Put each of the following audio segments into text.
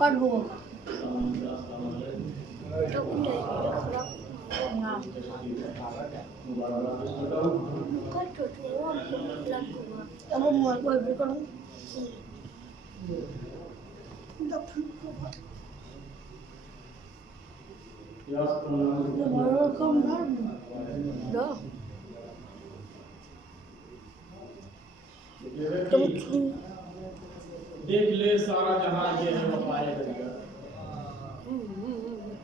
con hùa Đâu cũng đấy, không đâu. ngọc Có chuột đúng không? Là của em không muốn bởi vì con nó không đó đó. देख ले सारा जहां ये है वफाए दरिया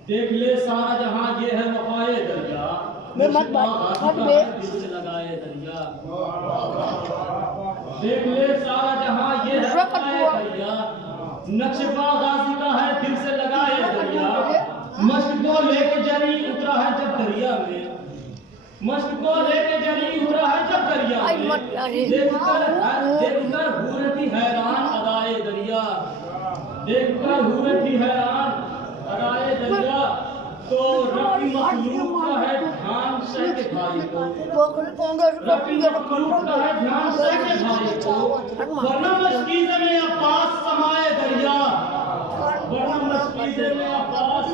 देख ले सारा जहां ये है वफाए दरिया मैं मत बात मत बे दिल से लगाए दरिया देख ले सारा जहां ये है वफाए दरिया नक्शा गाजी का है दिल से लगाए दरिया मश्क को लेके जरी उतरा है जब दरिया में मश्क को लेके जरी उतरा है जब दरिया में देखकर हुए थी हैरान अदाए दरिया देखकर हुए थी हैरान अदाए दरिया तो रब्बी मखलूक का है ध्यान शह के भाई को रब्बी मखलूक का है ध्यान शह के भाई को वरना मस्कीज़े में अब्बास समाए दरिया वरना मस्कीज़े में अब्बास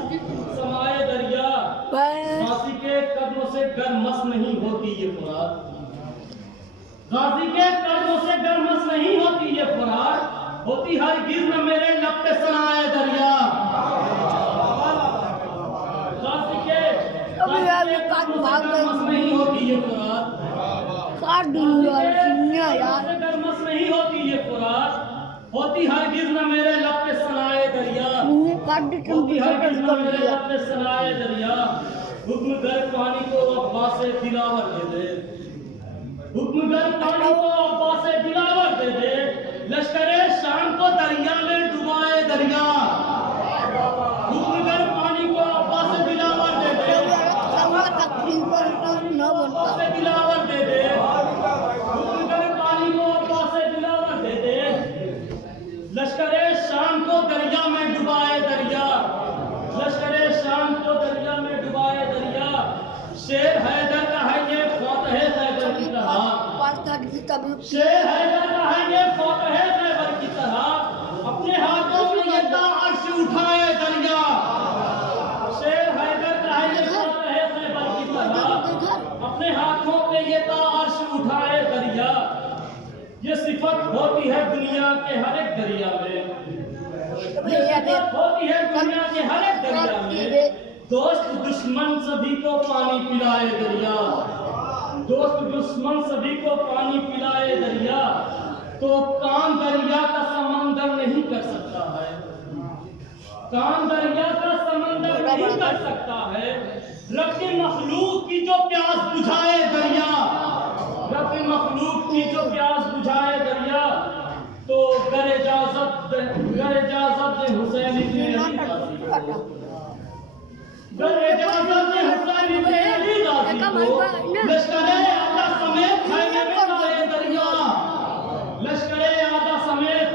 समाए दरिया गाजी के कदमों से गरमस नहीं होती ये फुरात गाजी के कदमों से गरमस नहीं होती ये फुरात होती हर गिज़ में मेरे लब पे सनाए दरिया गाजी के गरमस नहीं होती ये फुरात काट दूंगा यार गरमस नहीं होती ये फुरात होती हर गिज़ में मेरे लब पे सनाए दरिया काट दे होती हर गिज़ में मेरे लब पे सनाए दरिया हुक्म गर पानी को अब्बास से दिलावर दे दे हुक्म गर पानी को अब्बास से दिलावर दे दे लश्करे शाम को दरिया में डुबाए दरिया हुक्म गर पानी को अब्बास से दिलावर दे दे अब्बास से दिलावर दे दे हुक्म गर पानी को अब्बास से दिलावर दे दे लश्करे शाम को दरिया में डुबाए दरिया लश्करे शाम को दरिया में डुबाए दरिया शेर हैदर का है ये फौतह खैबर की तरह शेर हैदर का है ये फौतह खैबर की तरह अपने हाथों में ये अर्श उठाए दरिया शेर हैदर का है ये फौतह खैबर की तरह अपने हाथों पे ये अर्श उठाए दरिया ये सिफत होती है दुनिया के हर एक दरिया में होती है दुनिया के हर एक दरिया में दोस्त दुश्मन सभी को पानी पिलाए दरिया दोस्त दुश्मन सभी को पानी पिलाए दरिया तो कान दरिया का समंदर नहीं कर सकता है कान दरिया का समंदर नहीं कर सकता है रब्बे मखलूक की जो प्यास बुझाए दरिया रब्बे मखलूक की जो प्यास बुझाए दरिया तो गर इजाजत हुसैन इब्ने अली गाजी गर इजाजत हुसैन इब्ने अली गाजी को लश्करे आदा समेत खैमे में लाए दरिया लश्करे आदा समेत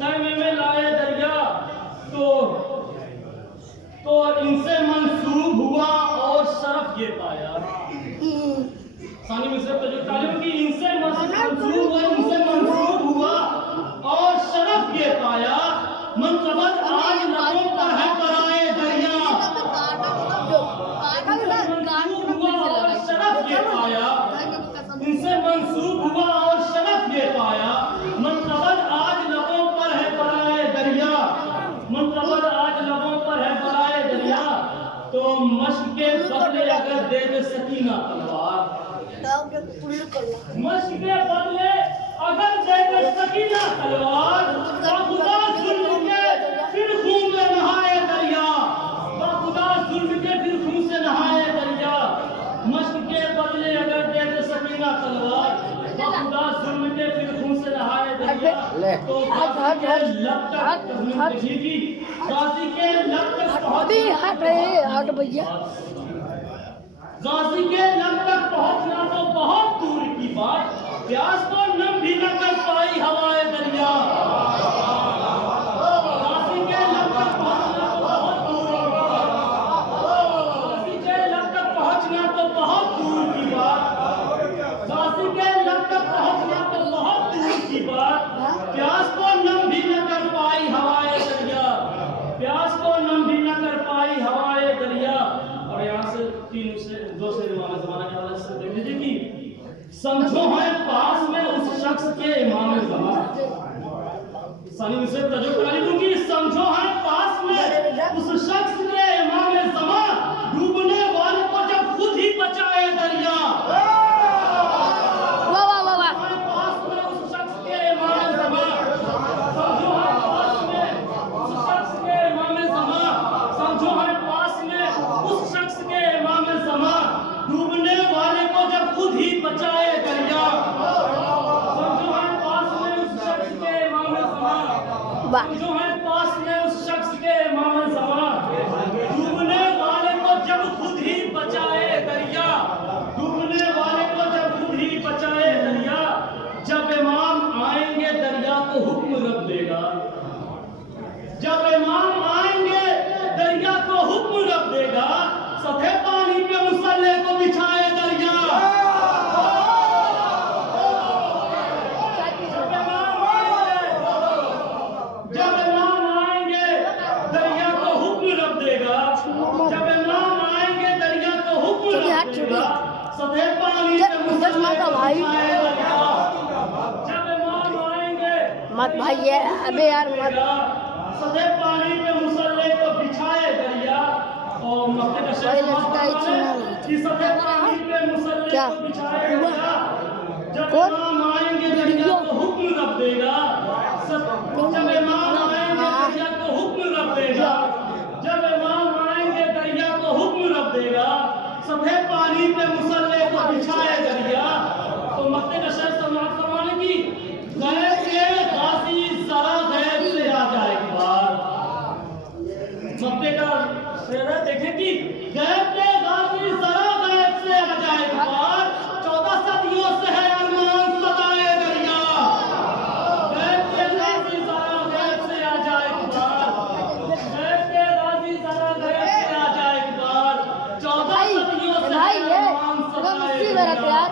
खैमे में लाए दरिया तो इनसे मंसूब हुआ और शरफ ये पाया सानी मिस्र पे जो तालीम की इनसे मंसूब हुआ और शरफ ये पाया मनकबत आज लबों पर है बराए दरिया और शरफ ये पाया इनसे मंसूब हुआ और शरफ ये पाया मनकबत आज लबों पर है बराए दरिया मनकबत आज लबों पर है बराए दरिया तो मश्क के बदले अगर दे दे सकीना तलवार मश्क के बदले अगर दे दे सकीना तलवार खुदा जुल्म के फिर खून में नहाए दरिया खुदा जुल्म के फिर खून से नहाए दरिया मश्क के बदले अगर दे दे सकीना तलवार खुदा जुल्म के फिर खून से नहाए दरिया तो गाजी के लब तक हट भैया गाजी के लब तक पहुंचना तो बहुत दूर की बात प्यास को नम भी न कर पाई हवाए दरिया गाजी के लब तक पहुंचना तो बहुत दूर की बात गाजी के लब तक पहुंचना तो बहुत दूर की बात गाजी के लब तक पहुंचना तो बहुत दूर की बात प्यास को नम भी न कर पाई हवाए दरिया समझो है पास में उस शख्स के इमाम ज़मान। सानी से तजो करानी दूंगी। समझो है पास में उस शख्स के इमाम ज़मान, डूबने वाले को जब खुद ही बचाए दरिया। वाह वाह वाह वाह। पास में उस शख्स के इमाम ज़मान, समझो है पास में उस शख्स के इमाम ज़मान, समझो है पास में उस शख्स के इमाम ज़मान, डूबने वाले को जब खुद ही बचाए दरिया। समझो है पास में उस शख्स के इमाम ज़मान, वाह। जो है पास में उस शख्स के इमाम ज़मान, डूबने वाले को जब खुद ही बचाए दरिया। डूबने वाले को जब खुद ही बचाए दरिया। जब इमाम आएंगे दरिया को हुक्म रब देगा। जब इमाम आएंगे दरिया को हुक्म रब देगा। सतह पानी पे मुसल्ले को बिछाए दरिया। जब इमाम आएंगे दरिया को हुक्म रब देगा। जब इमाम आएंगे दरिया को हुक्म रब देगा। सतह पानी पे मुसल्ले को बिछाए दरिया। जब इमाम आएंगे मत भाई ये अबे यार मत। सतह पानी पे मुसल्ले को बिछाए दरिया। और मक्के का शेर कि सतह पानी पे मुसल्ले क्या? को बिछाए दरिया। जब कौन? इमाम आएंगे दरिया को हुक्म रब देगा। जब इमाम आएंगे दरिया को हुक्म रब देगा। जब इमाम आएंगे दरिया को हुक्म रब देगा। सतह पानी पे मुसल्ले को बिछाए दरिया। तो मक्के का शेर समाप्त करवाने की गैब के गाजी जरा गैब से आ जाए एक बार। मक्के का शेर है, देखें कि गैब के गाजी जरा गैब से आ जाए एक बार। 14 सदियों से है अरमान सदाए दरिया। गैब के गाजी जरा गैब से आ जाए एक बार। गैब के गाजी जरा गैब से आ जाए एक बार। 14 सदियों से भाई है ये अरमान सदाए मुसीबत है दरिया। यार।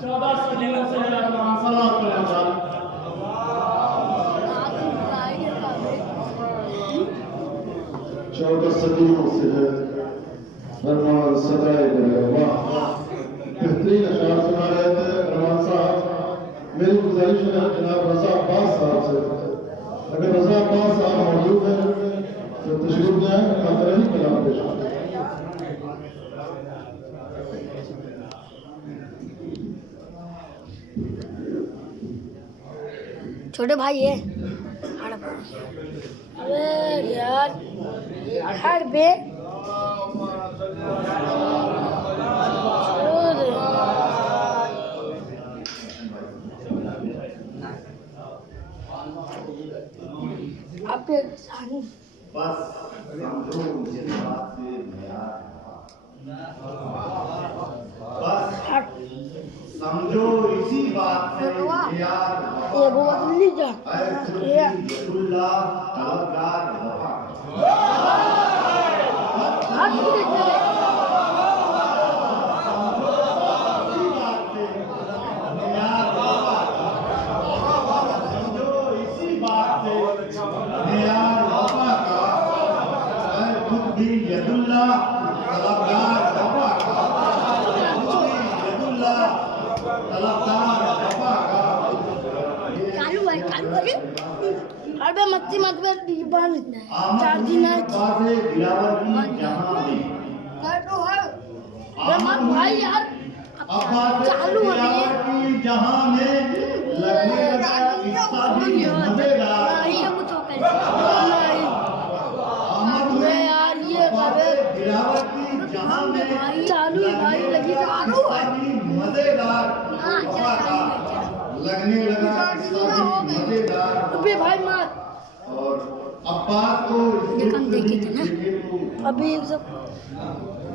14 सदियों से है अरमान सलात पे अरमान। 14 सदियों से है अरमान सदाए दरिया। वाह, बेहतरीन अशार सुना रहे थे अरमान साहब। मेरी गुजारिश है जनाब रजा अब्बास साहब से, अगर रजा अब्बास साहब मौजूद हैं तो तशरीफ लाएं, खातिर ही कलाम पेश करें। छोटे भाई है। अबे यार हट बे। छोड़। आपके सानी बस समझो मुझे बात से बस हट। समझो इसी बात से यार ये वो नहीं जा। ये हट भी देखते हैं। चालू है। अबे मत्ती मत बे बाल इतना है। 4 दिन है। कर दो है। बे मत भाई यार। चालू है ये। जहां में लगने लगा इसका भी मजेदार। नहीं कुछ हो कैसे नहीं यार ये करे गिरावट की जहां में चालू है भाई लगी चालू है। मजेदार लगने लगा मजेदार। अबे भाई मत। और अब्बास को हम देखे थे ना अभी सब।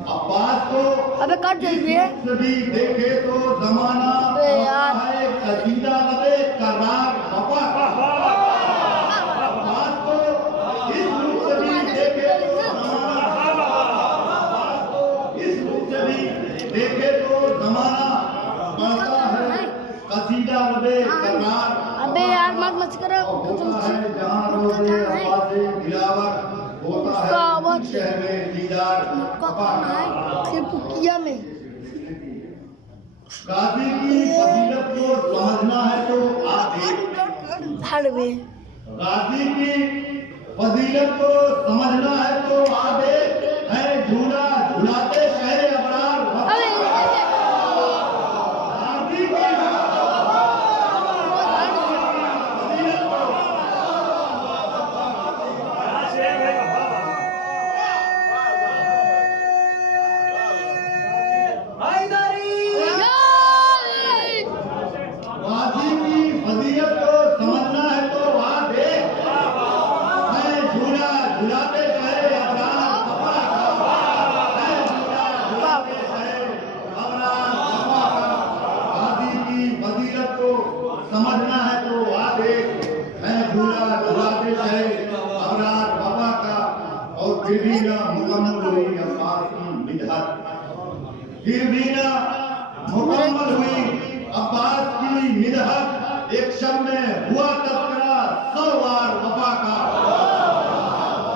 अब्बास को अबे कट जाइए। भी देखे तो जमाना अबे यार है कसीदा लगे करार बाबा। अब्बास को इस रूप से भी देखे तो इस रूप से भी देखे तो जमाना पड़ता है कसीदा लगे करार। अबे यार मत करो होता है जहाँ रोज़े आवाज़े गिरावट होता है शहर में दीदार सिर्फ किया में गाजी की फजीलत को समझना है तो आप हड़वे गाजी की फजीलत को समझना है तो आप है झूला झुलाते शहर अबरार अबे गाजी की फजीलत को गाजी की फजीलत को समझना है तो आप है झूला झुलाते शहर अबरार है झूला झुलाते शहर अबरार गाजी की फजीलत को समझना है तो आप है झूला झुलाते शहर अबरार बाबा का और फिर भी ना मुकम्मल हुई अब्बास की मिदहत फिर भी ना मुकम्मल हुई अब्बास की मिदहत एक शब में हुआ तस्करा 100 बार वफा का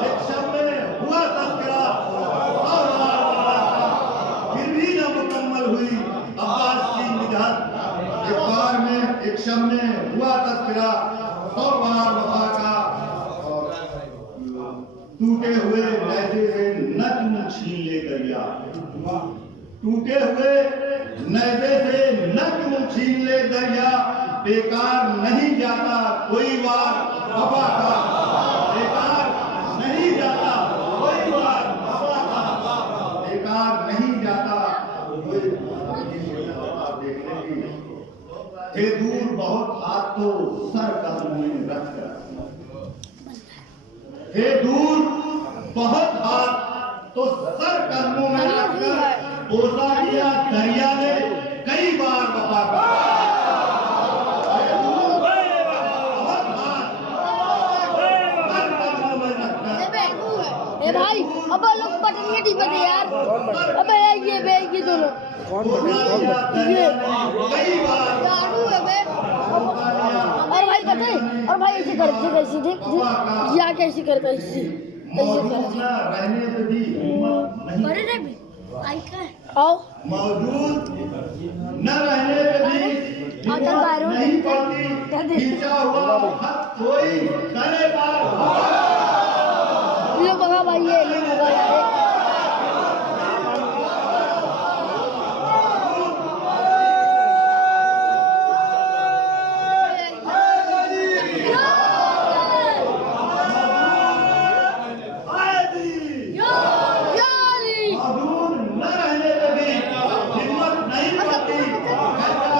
एक शब में हुआ तस्करा 100 बार वफा का फिर भी ना मुकम्मल हुई अब्बास की मिदहत एक बार में एक शब में हुआ तस्करा 100 बार वफा का टूटे हुए लहजे से न तुम छीन ले दरिया टूटे हुए नैज़े से न क्यों छीन ले दरिया बेकार नहीं जाता कोई वार वफा का बेकार नहीं जाता कोई वार वफा का बेकार नहीं जाता कोई देखने की थे दूर बहुत हाथ तो सर कदम में रख कर थे दूर बहुत हाथ तो सर कदमों में रखकर बोसा किया दरिया ने कई बार वफा का बहुत हाथ सर कदमों में रखकर ए भाई अब लोग पटनिया टीपे थे यार अबे ये दोनों बोसा किया दरिया ने कई बार यारू है बे और भाई पता है और भाई ऐसे करते कैसे देख या कैसे करता ऐसे मौजूद न रहने पे भी हिम्मत नहीं बड़े रे भी आई का आओ मौजूद न रहने पे भी हिम्मत नहीं पड़ती खींचा हुआ खत कोई करे पार ये बगा भाई ये बगा यार मौजूद न रहने पे भी हिम्मत नहीं पड़ती खींचा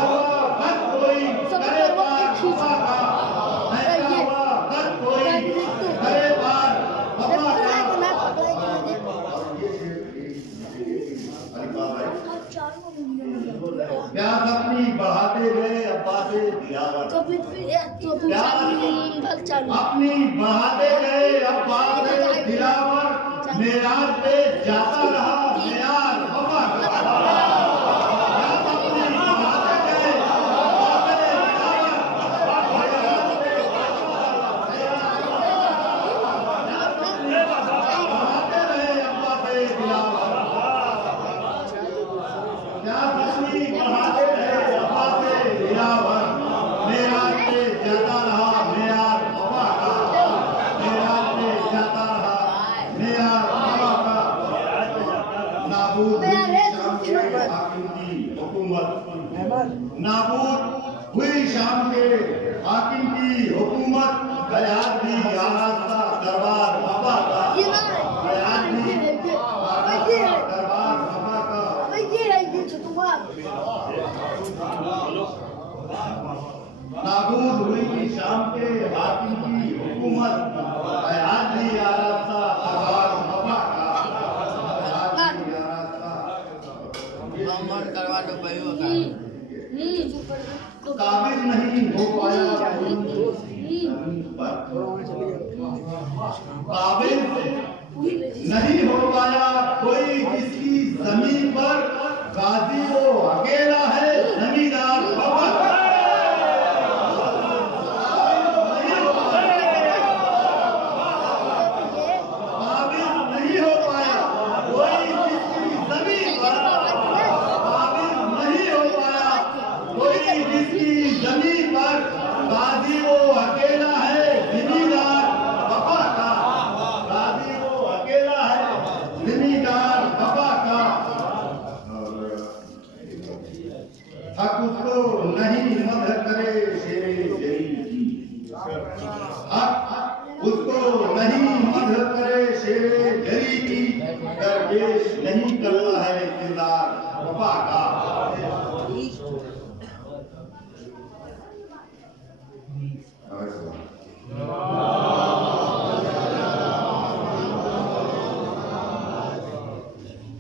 हुआ खत कोई करे पार वफा का खींचा हुआ खत कोई करे पार वफा का प्यास अपनी बढ़ाते गए अब्बा से दिलावर अपनी बढ़ाते गए अब्बा से दिलावर मेराज पे जाता रहा मेयार वफा का प्यास अपनी बढ़ाते गए अब्बा से दिलावर बढ़ाते रहे अब्बा से दिलावर प्यास अपनी बढ़ाते रहे अब्बा से दिलावर मेराज पे जाता रहा मेयार वफा का मेराज पे जाता रहा मेयार वफा का नाबूद हुई शाम के हाकिम की हुकूमत नाबूद हुई शाम के हाकिम की हुकूमत गयात भी आरास्ता दरबार वफा का गयात भी आरास्ता दरबार वफा का नाबूद हुई शाम के हाकिम की हुकूमत हयात भी आरास्ता दरबार वफा का हयात भी आरास्ता काबिज नहीं हो पाया काबिज नहीं हो पाया कोई जिसकी जमीन पर गाजी वो अकेला है जमींदार वफा का नहीं हो पाया नहीं मध करे शेरे जरी की, दरवेश नहीं करता है किरदार वफा का।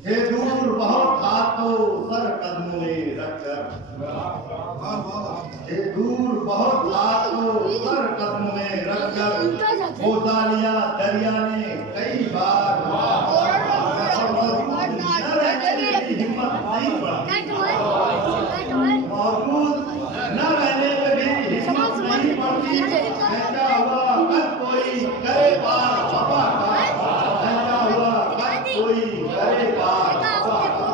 हे दूर बहुत था तो सर कदमों में रखकर, हे दूर बहुत था तो सर कदमों में रखकर, बोता लिया दरिया ने कई बार, हिम्मत नहीं बढ़ा, मौजूद न रहने पे भी हिम्मत नहीं बढ़ती, ऐसा हुआ कब कोई करे पार वफा का, ऐसा हुआ कब कोई करे पार वफा का।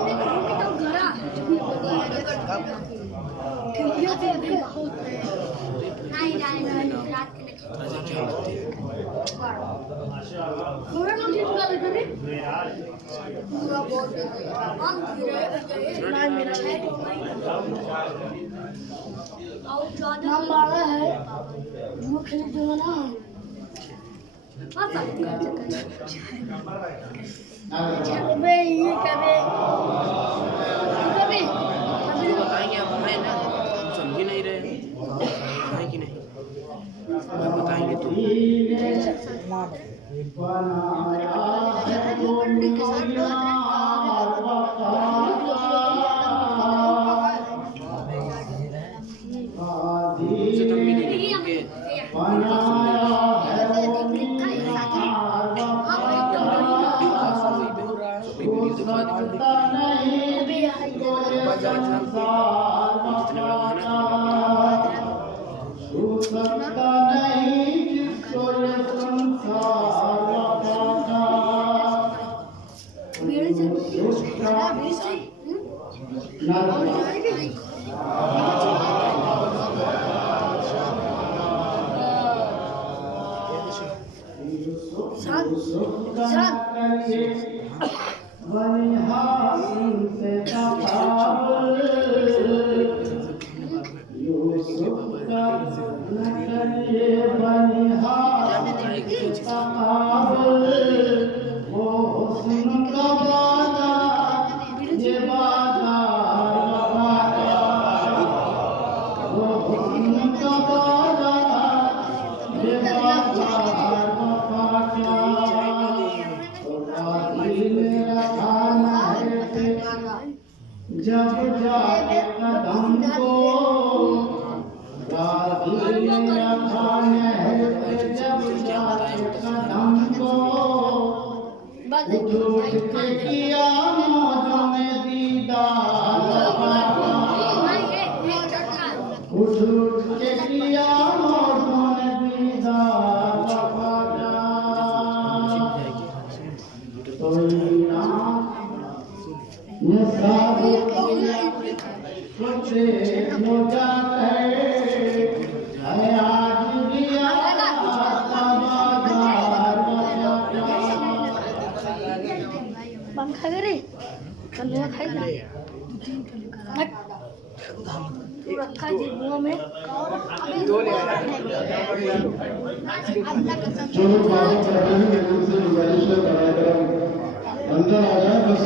नाम बाड़ा है वो खेल जो है ना अबे ये कभी कभी बताएंगे आप है ना, हम समझ ही नहीं रहे है कि नहीं, आप बताएंगे तो। उनसे तब मिली क्योंकि जब जाके कदम को जब जाके कदम को उठ के किया मौजों में दीदार, उठ के किया मौजों में दीदार, पंखा करे कलवा खाई ना तू रखा जेबुआ में जो लोग बात कर रहे हैं मेरे से गुजारिश है बनाए करम अंदर आ जाए, बस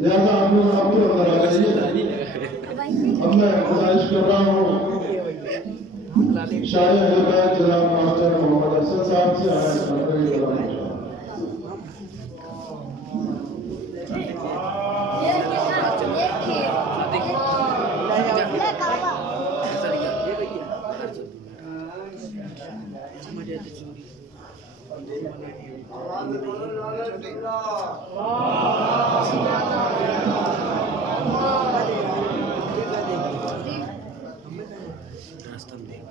लिहाजा आप लोग अंदर आ जाइए। अब मैं गुजारिश कर रहा हूँ शायद जनाब मास्टर मोहम्मद अफसर साहब से आया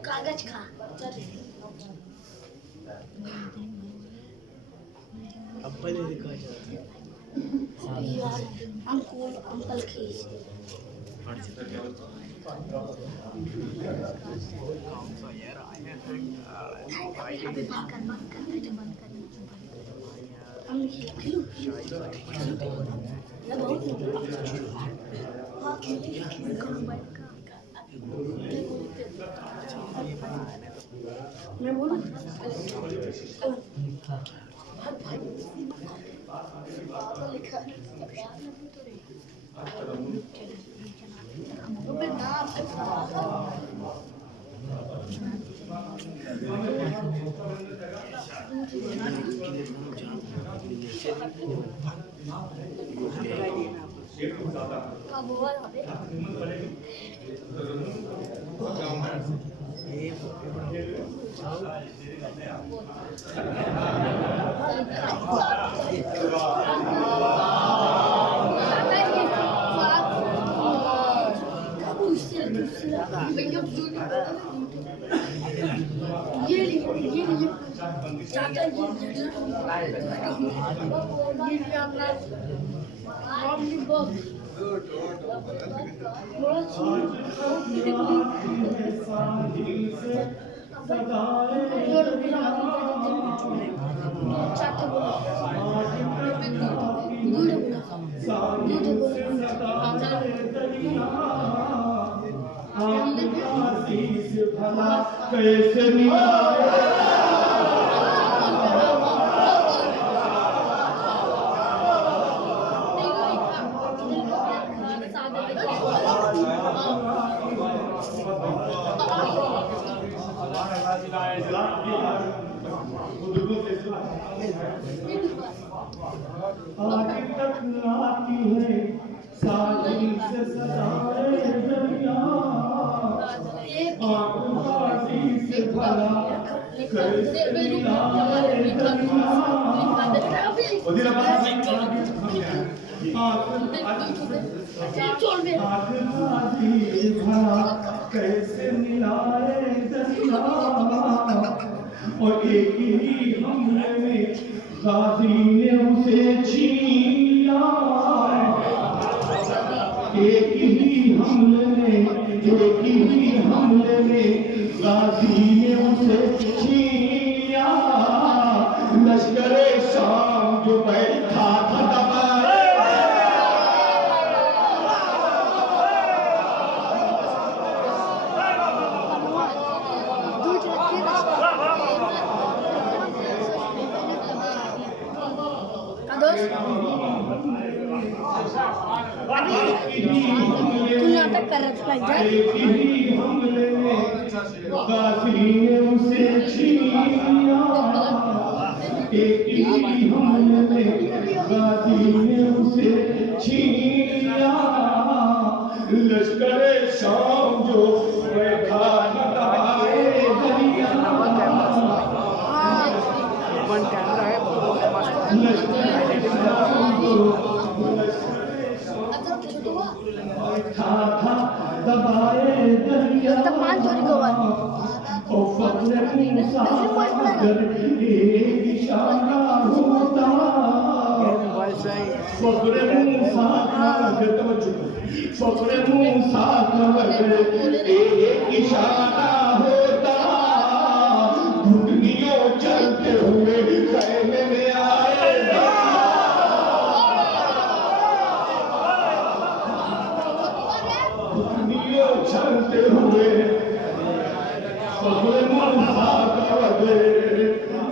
कागज खा अंकल की बहुत मैं बोलूं लिखा कैसे आज तक आती है साजनी से सजाए दरिया आंखों से भरा कैसे मिलाए कैसे मिलाए दरिया और एक ही हमले में गाजी ने उसे छीन लिया एक ही हमले में गाजी ने उसे छीन लिया लश्करे शाम जो बैठा था दबाए तू नाटक कर रहा था गाजी ने उसे छीन लिया एक ही हमले में गाजी ने उसे छीन लिया लश्करे शाम जो बैठा दबाए दरिया था दबाए दरिया ओ फख्र मूसा अगर एक इशारा होता फख्र मूसा अगर एक इशारा होता घुटनियों चलते हुए कहने में आएगा चलते हुए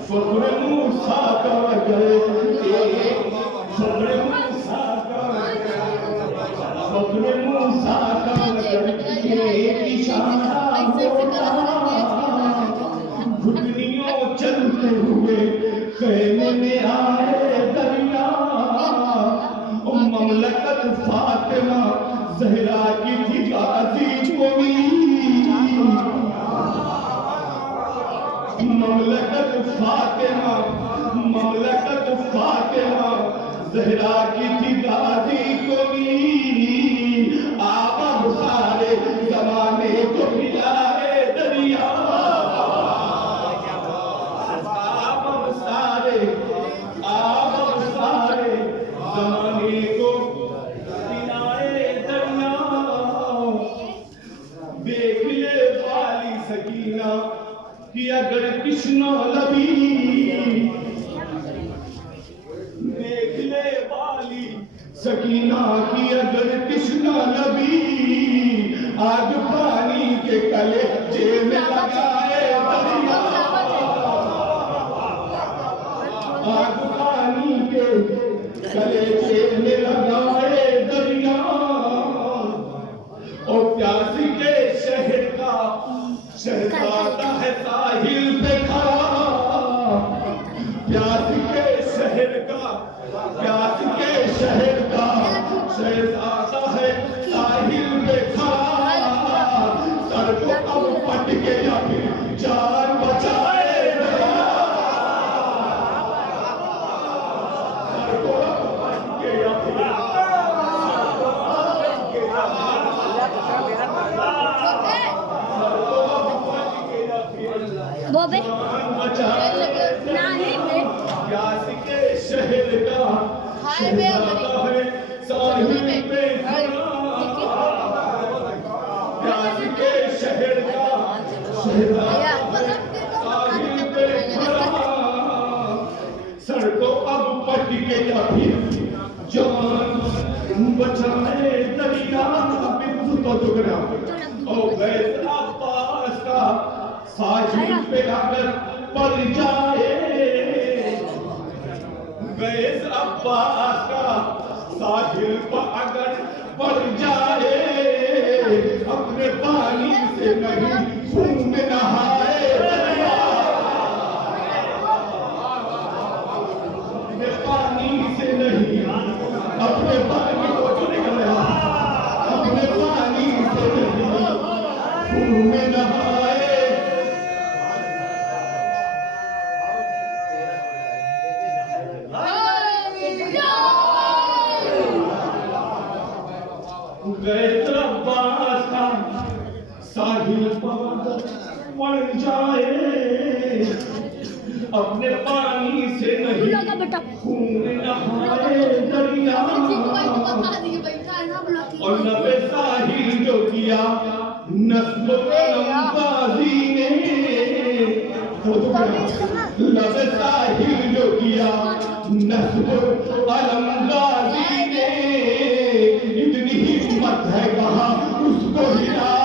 फख्र मूसा का वजह एक इशारा घुटनियों चलते हुए कहने में आए दरिया ममलकत फातिमा ज़हरा की थी गाजी को ममलकत फातिमा ज़हरा की थी गाजी को आप सारे जमाने को मिलाए दरिया आप सारे जमाने को मिलाए दरिया देख ले वाली सकीना कि अगर कृष्णा लबी देख ले वाली सकीना की अगर कृष्णा लबी आज पानी के कलेजे में लगाए आग पानी के गले में लगाए दरिया और प्यासी के शहर का शहजादा है साहिल पे खड़ा प्यासी के शहर का शहजादा है साहिल पे खड़ा सर को अब पट के या फिर जान बचाए सर को अब पट के या फिर बॉबे प्यासी के शहर का शहजादा है साहिल पे खड़ा प्यासी के शहर का शहजादा साहिल पे खड़ा सड़कों अब पट के या फिर जान बचाए दरिया बिंदु तो दुगना ओ गैस अब्बास का साहिल पे अगर पड़ जाए गैस अब्बास का साहिल पर अगर पड़ जाए अपने पानी से नहीं खून में नहाए अपने पानी से नहीं अपने पानी को जो निकल रहा अपने पानी से नहीं खून में नहाए गैस अब्बास का साहिल पर पड़ जाए अपने पानी से नहीं खून नहाए दरिया और नबे साहिल जो किया नस्ल अलमबाजी ने नबे साहिल जो किया नस्ल अलमबाजी ने इतनी हिम्मत है कहाँ उसको हिलाए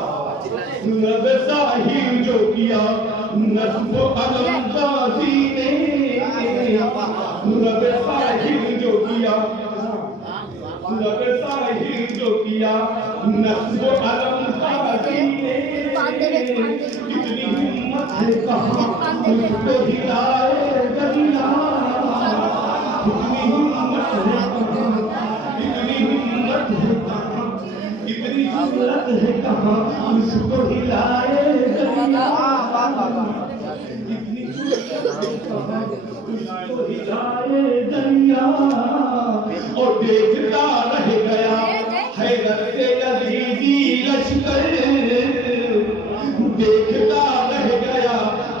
नबे साहिल जो किया नस्ल अलमबाजी ने नबे साहिल जो किया नबे साहिल जो किया नस्ल अलमबाजी ने इतनी हिम्मत है कहाँ उसको हिलाए दरिया इतनी हिम्मत है इतनी हिम्मत है इतनी जरूरत है कहाँ उसको हिलाए दरिया इतनी उसको हिलाए दरिया और देखता रह गया हैदर से यजीदी लश्कर देखता रह गया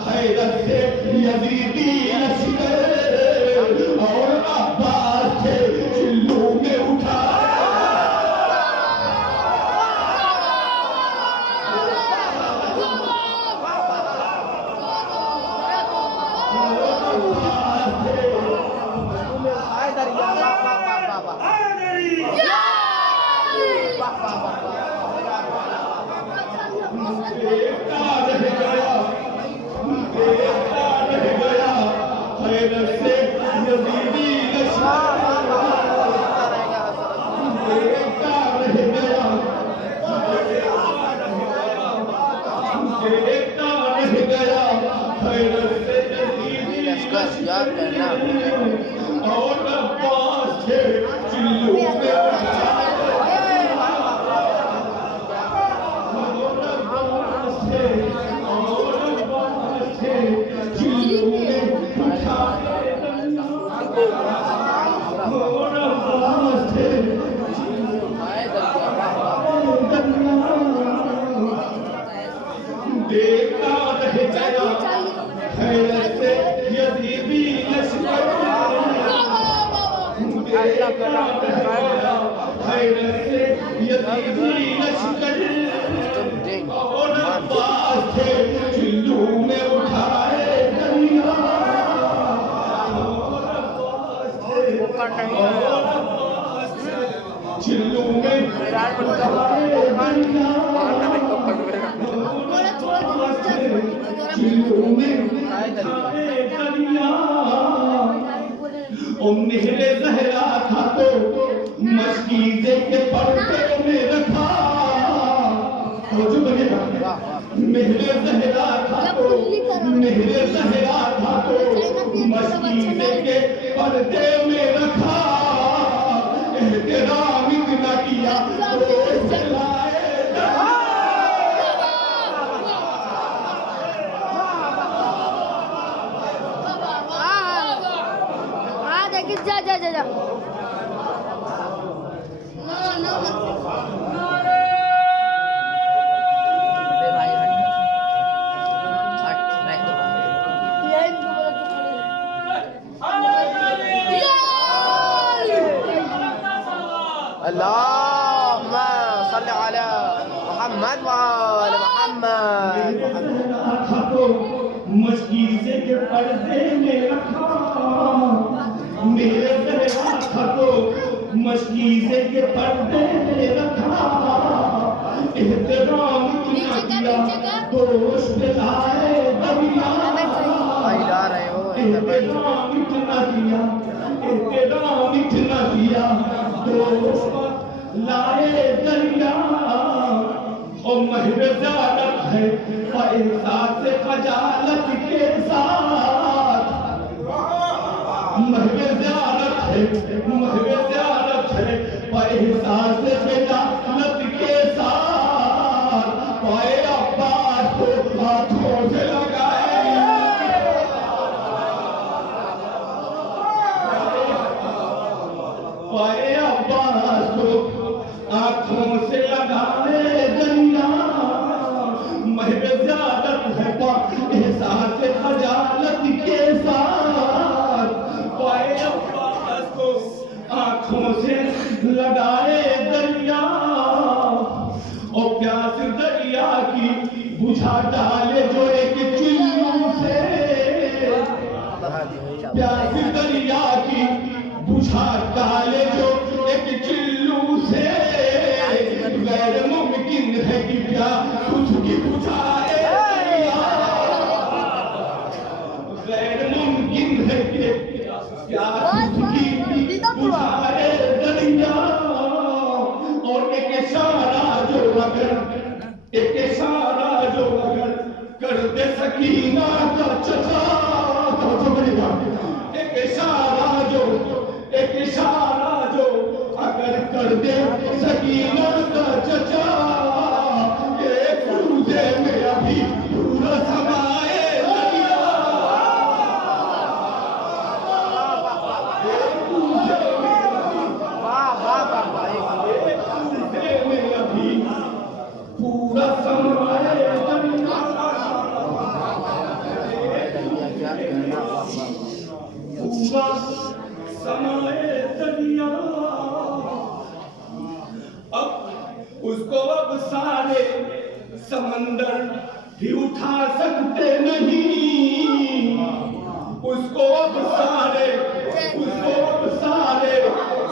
हैदर से यजीदी लश्कर और अब्बास से चिल्लू में उठा और अब्बास थे चिल्लू में देखता रह गया हैदर से यजीदी लश्कर ओ मेरे जहरा था तो मस्कीज़े के पर्दे में रखा, तो जो बनेगा मेरे जहरा था तो मेरे जहरा था तो मस्कीज़े के पर्दे में रखा, एहतराम इतना किया तो जलाए जा जा जा जा अल्लाहुम्मा सल्ली अला मुहम्मद व आले मुहम्मद। मस्कीज़े के पर्दे में रखा, मेरे जहरा था तो मस्कीज़े के पर्दे में रखा, एहतराम इतना किया दोस्त लाए दरिया, जा रहे हो एहतराम इतना किया, एहतराम इतना किया दोस्त लाए दरिया। और महरजालत है एहसास खजालत के साथ, महरजालत है एहसास खजालत के साथ, पाए अब्बास को हाथों से लगाए, पाए अब्बास को आंखों से लगाए दरिया। महरजालत है एहसास खजालत के साथ, पाए अब्बास को आंखों से लगाए दरिया। और प्यास दरिया की बुझा डाले जो एक चिल्लू से, प्यास दरिया की बुझा डाले जो एक चिल्लू से, गैर मुमकिन है कि प्यास उसकी बुझाए दरिया, गैर मुमकिन है कि प्यास उसकी बुझाए दरिया। और एक इशारा जो अगर कर दे सकीना का चचा, एक इशारा जो अगर कर दे सकीना का चचा, एक सूझे में अभी पूरा समाए दरिया, एक सूझे में अभी पूरा समाए दरिया, पूरा समाए दरिया। अब उसको अब सारे समंदर भी उठा सकते नहीं, उसको अब सारे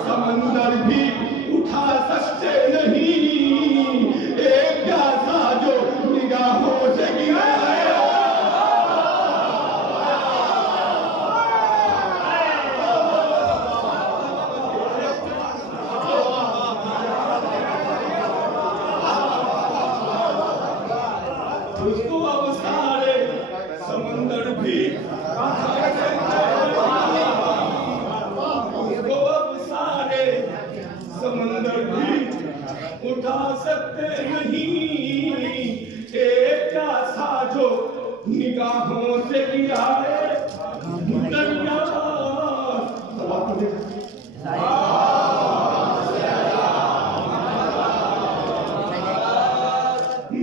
समंदर भी उठा सकते नहीं, एक प्यासा जो निगाहों से गिरा है, उसको अब सारे समंदर भी उसको अब सारे समंदर भी उठा सकते नहीं, एक प्यासा जो निगाहों से गिराए दरिया।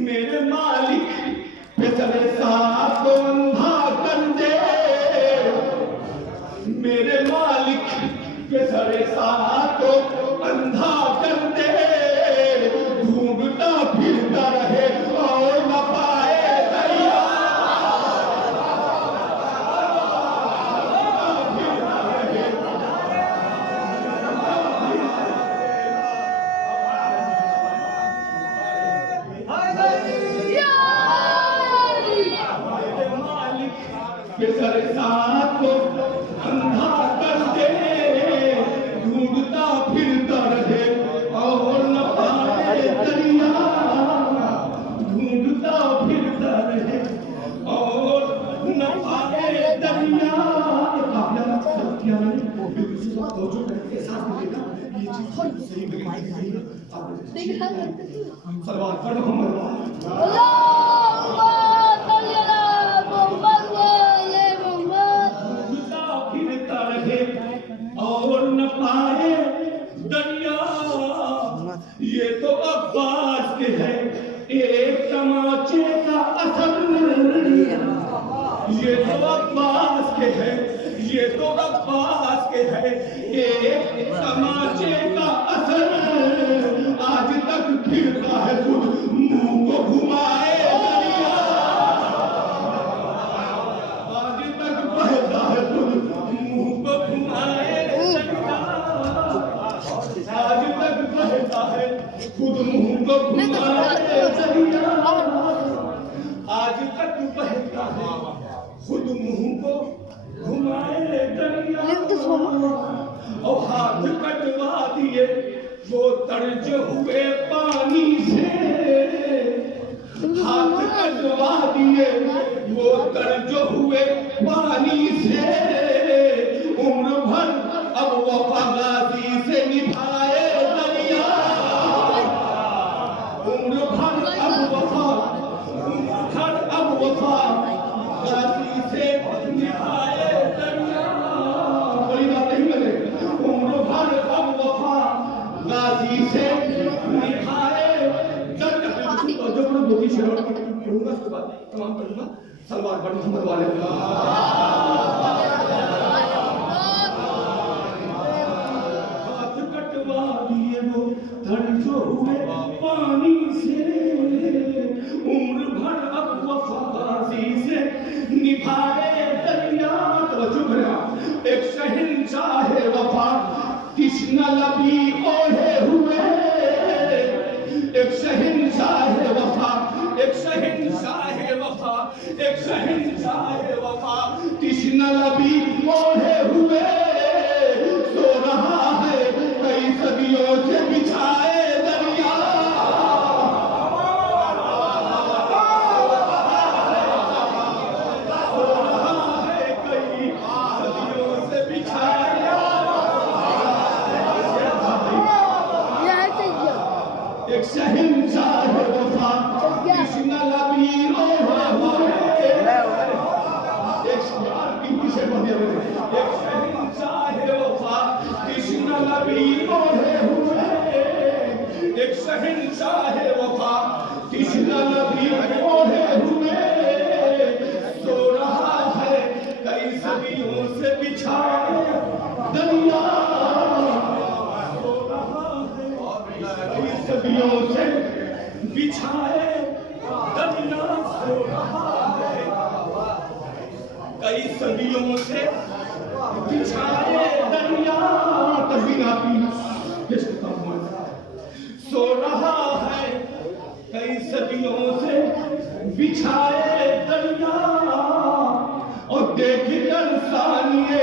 मेरे मालिक सलवार पर मोहम्मद अल्लाहुम्मा सल्ली अला मोहम्मद व आले मोहम्मद। फिरता रहे और न पाए दरिया, ये तो अब्बास के है एक तमाचे का असर, ये तो अब्बास के है, ये तो अब्बास के है एक तमाचे का असर, आज तक फिरता है खुद मुंह को घुमाए दरिया, आज तक बहता है खुद मुंह को घुमाए दरिया, आज तक बहता है खुद मुंह को घुमाए दरिया, आज तक बहता है खुद मुंह को घुमाए दरिया, और हाथ कटवा दिए वो तर्ज हुए पानी से, हाथ कटवा दिए वो तर्ज हुए पानी से, उम्र भर अब वफा गाजी से निभाए दरिया, उम्र भर अब वफा, उम्र भर अब वफा गाजी से निभाए दरिया, बड़ी बात नहीं लगे, उम्र भर अब वफा गाजी से निभाए दरिया। और जो मैं दो तीन शेर पढ़ूंगा उसके बाद तमाम पढ़ूंगा सलवार पर मोहम्मद वाले हाथ कटवा दिए वो तर्ज हुए पानी से, उम्र भर अब वफा गाजी से निभाए दरिया। तवज्जो करें, एक शहंशाह वफा कृष्ण लबी ओढ़े हुए, एक शहंशाह वफा, एक शहंशाह वफा, एक शहंशाह वफा कृष्ण लबी ओढ़े हुए, सो रहा है कई सदियों से बिछाए दरिया, सो रहा है कई सदियों से बिछाए, एक शहंशाह वफा कृष्ण लबी ओढ़े हुए, एक शहंशाह वफा कृष्ण लबी ओढ़े हुए, एक शहंशाह वफा कृष्ण लबी ओढ़े हुए, सो रहा है कई सदियों से बिछाए दरिया, सो रहा है कई सदियों से बिछाए दरिया, सो रहा है कई सदियों से बिछाए दरिया, तस्वीर आपकी सो रहा है कई सदियों से बिछाए दरिया, और देख कर सानिए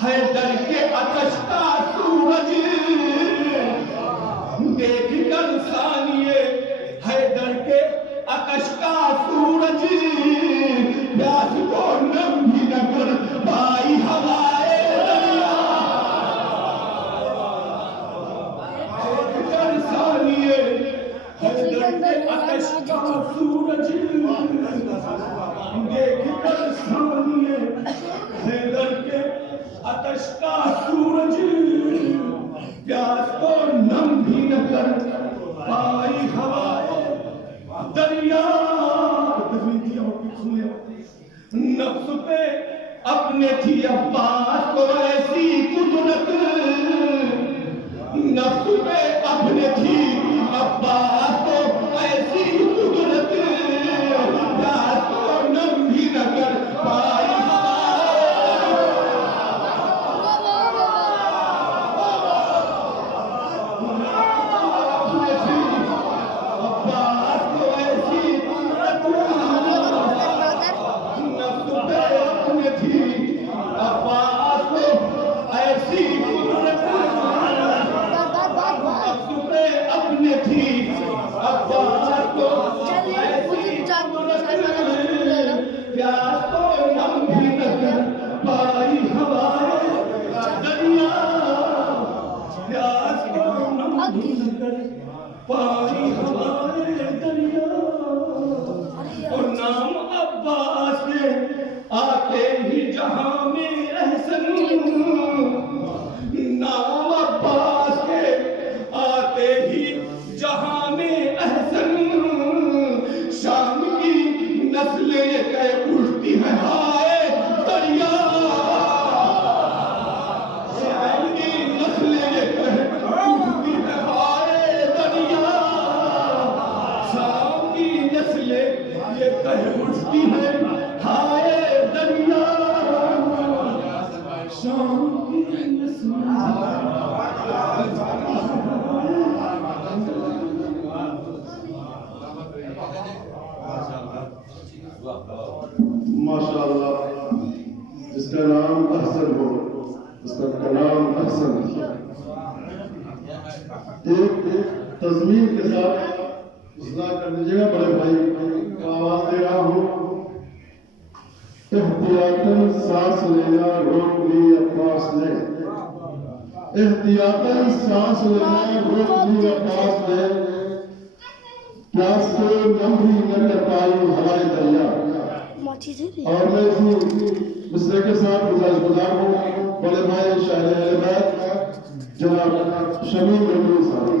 हैदर के आकाश का सूरज, देख कर सानिए हैदर के आकाश का सूरज, प्यास को नम भी न कर भाई हवाए दरिया, देख कर सानिए हैदर के आकाश का सूरज, देख कर सानिए हैदर के आकाश का सूरज, प्यास को नम भी न कर पाई हवाए दरिया। नफ्स पे अपने थी अब्बास को ऐसी कुदरत, नफ्स पे अपने थी अब्बास को ऐसी कुदरत, प्यास को नम भी न कर पाई की नस्लें ये कह उठती हैं हाय दरिया शाम की माशाअल्लाह, जिसका नाम अहसन हो उसका कलाम अहसन हो। एक तज़मीन के साथ इस्लाह कर दीजिएगा बड़े भाई को आवाज दे रहा हूँ। एहतियातन सांस लेना रोक ली अब्बास ने, एहतियातन सांस लेना रोक ली अब्बास ने, प्यास से नम भी न कर पाई हवाई दरिया। और मैं इसी मिसरे के साथ गुजारिश हूँ बड़े भाई शायर अहले बैत जनाब शमीम रमीज़ साहब।